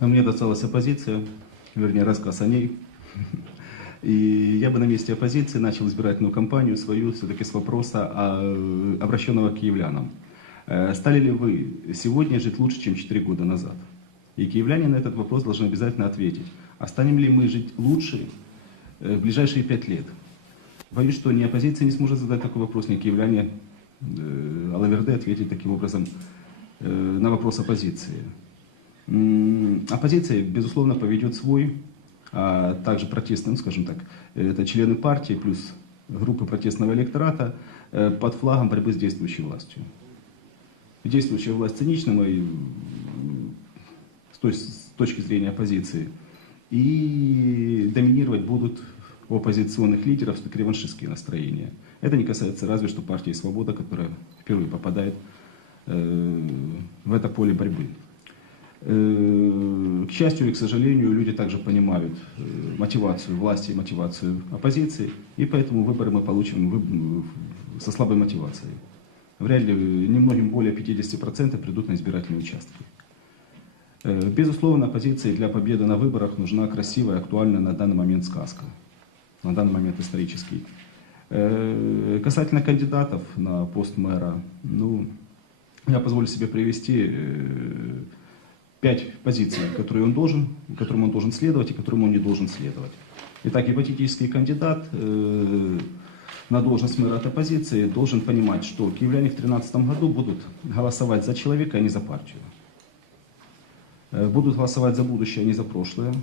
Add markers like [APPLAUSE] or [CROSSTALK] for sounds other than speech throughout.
А мне досталась оппозиция, вернее, рассказ о ней. [LAUGHS] И я бы на месте оппозиции начал избирательную кампанию свою все-таки с вопроса, обращенного к киевлянам. Э, Стали ли вы сегодня жить лучше, чем 4 года назад? И киевляне на этот вопрос должны обязательно ответить. А станем ли мы жить лучше э, в ближайшие 5 лет? Боюсь, что ни оппозиция не сможет задать такой вопрос, ни киевляне э, Алаверде ответить таким образом на вопрос оппозиции. Оппозиция, безусловно, поведет свой, а также протестным, скажем так, это члены партии плюс группы протестного электората э, под флагом борьбы с действующей властью. Действующая власть цинична моей, м, с, точки зрения оппозиции. И доминировать будут у оппозиционных лидеров реваншистские настроения. Это не касается разве что партии «Свобода», которая впервые попадает э, в это поле борьбы. Э, К счастью или к сожалению, люди также понимают э, мотивацию власти и мотивацию оппозиции, и поэтому выборы мы получим со слабой мотивацией. Вряд ли э, немногим более 50% придут на избирательные участки. Безусловно, оппозиции для победы на выборах нужна красивая, актуальная на данный момент сказка, на данный момент исторический. Касательно кандидатов на пост мэра, ну, я позволю себе привести пять позиций, которые он должен, которым он должен следовать и которым он не должен следовать. Итак, гипотетический кандидат э, на должность мэра от оппозиции должен понимать, что киевляне в 2013 году будут голосовать за человека, а не за партию. Э, Будут голосовать за будущее, а не за прошлое.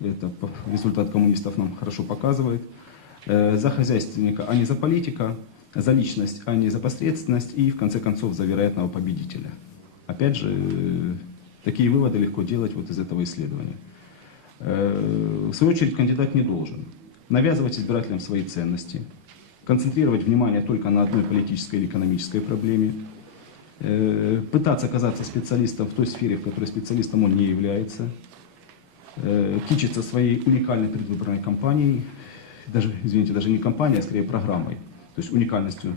Это результат коммунистов нам хорошо показывает. Э, За хозяйственника, а не за политика. За личность, а не за посредственность. И, в конце концов, за вероятного победителя. Опять же, э, такие выводы легко делать вот из этого исследования. Э, В свою очередь, кандидат не должен навязывать избирателям свои ценности, концентрировать внимание только на одной политической или экономической проблеме, э, пытаться оказаться специалистом в той сфере, в которой специалистом он не является, э, кичиться своей уникальной предвыборной кампанией, даже, извините, даже не кампанией, а скорее программой, то есть уникальностью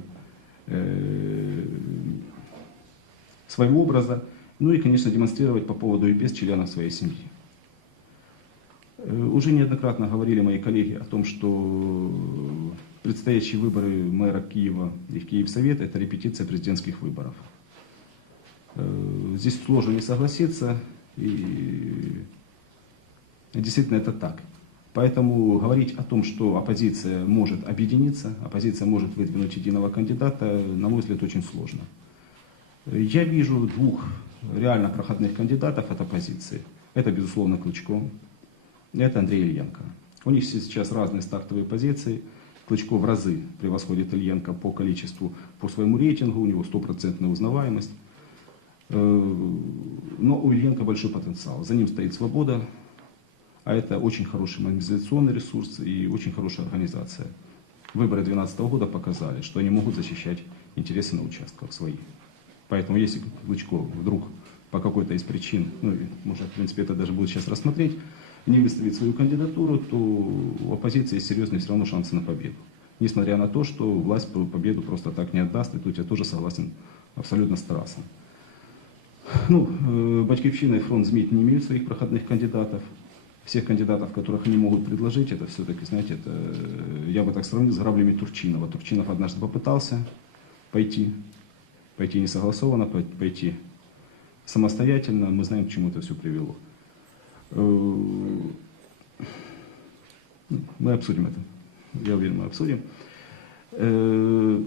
своего образа, ну и, конечно, демонстрировать по поводу и без членов своей семьи. Э, Уже неоднократно говорили мои коллеги о том, что предстоящие выборы мэра Киева и в Киевсовет – это репетиция президентских выборов. Э, Здесь сложно не согласиться, и действительно это так. Поэтому говорить о том, что оппозиция может объединиться, оппозиция может выдвинуть единого кандидата, на мой взгляд, очень сложно. Я вижу двух реально проходных кандидатов от оппозиции. Это, безусловно, Клычко, это Андрей Ильенко. У них сейчас разные стартовые позиции. Клычко в разы превосходит Ильенко по количеству, по своему рейтингу, у него стопроцентная узнаваемость. Э, Но у Ильенко большой потенциал. За ним стоит свобода, а это очень хороший мобилизационный ресурс и очень хорошая организация. Выборы 2012 года показали, что они могут защищать интересы на участках свои. Поэтому если Лучко вдруг по какой-то из причин, ну, можно, в принципе, это даже будет сейчас рассмотреть, не выставит свою кандидатуру, то у оппозиции серьезные все равно шансы на победу. Несмотря на то, что власть по- победу просто так не отдаст, и тут я тоже согласен абсолютно с Тарасом. Ну, э, Батькивщина и фронт ЗМИ не имеют своих проходных кандидатов. Всех кандидатов, которых они могут предложить, это все-таки, знаете, это, э, я бы так сравнил с граблями Турчинова. Турчинов однажды попытался пойти, пойти не согласованно, пой- пойти самостоятельно. Мы знаем, к чему это все привело. Э, Мы обсудим это. Я уверен, мы обсудим. Э,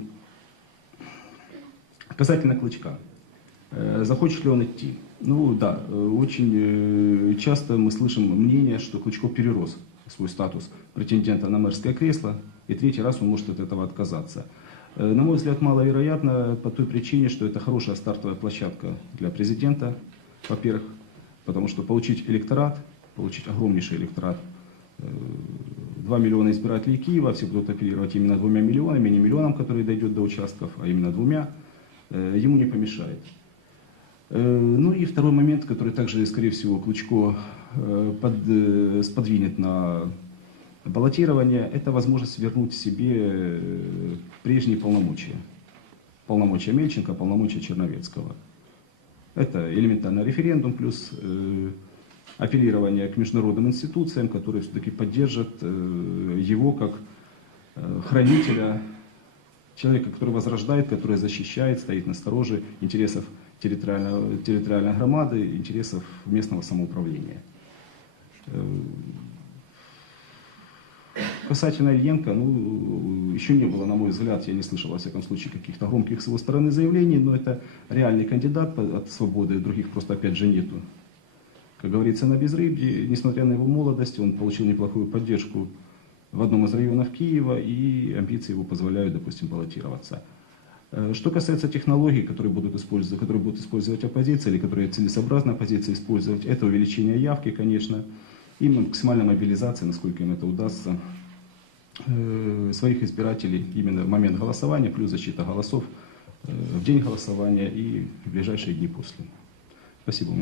Касательно Клычка. Э, Захочет ли он идти? Ну да, очень часто мы слышим мнение, что Клычко перерос свой статус претендента на мэрское кресло, и третий раз он может от этого отказаться. Э, На мой взгляд, маловероятно по той причине, что это хорошая стартовая площадка для президента, во-первых, потому что получить электорат, получить огромнейший электорат, э, 2 миллиона избирателей Киева, все будут апеллировать именно двумя миллионами, не миллионом, который дойдет до участков, а именно двумя, э, ему не помешает. Э, Ну и второй момент, который также, скорее всего, Клычко э, под- э, сподвинет на баллотирование, это возможность вернуть себе э, прежние полномочия. Полномочия Мельченко, полномочия Черновецкого. Это элементарный референдум плюс э, апеллирование к международным институциям, которые все-таки поддержат э, его как хранителя, человека, который возрождает, который защищает, стоит на стороже интересов территориального, территориальной громады, интересов местного самоуправления. Касательно Ильенко, ну, еще не было, на мой взгляд, я не слышал, во всяком случае, каких-то громких с его стороны заявлений, но это реальный кандидат от свободы, других просто, опять же, нету. Как говорится, на безрыбье, несмотря на его молодость, он получил неплохую поддержку в одном из районов Киева, и амбиции его позволяют, допустим, баллотироваться. Э, Что касается технологий, которые будут использовать, которые будут использовать оппозиция, или которые целесообразно оппозиция использовать, это увеличение явки, конечно, и максимальная мобилизация, насколько им это удастся, своих избирателей именно в момент голосования, плюс защита голосов э, в день голосования и в ближайшие дни после. Спасибо.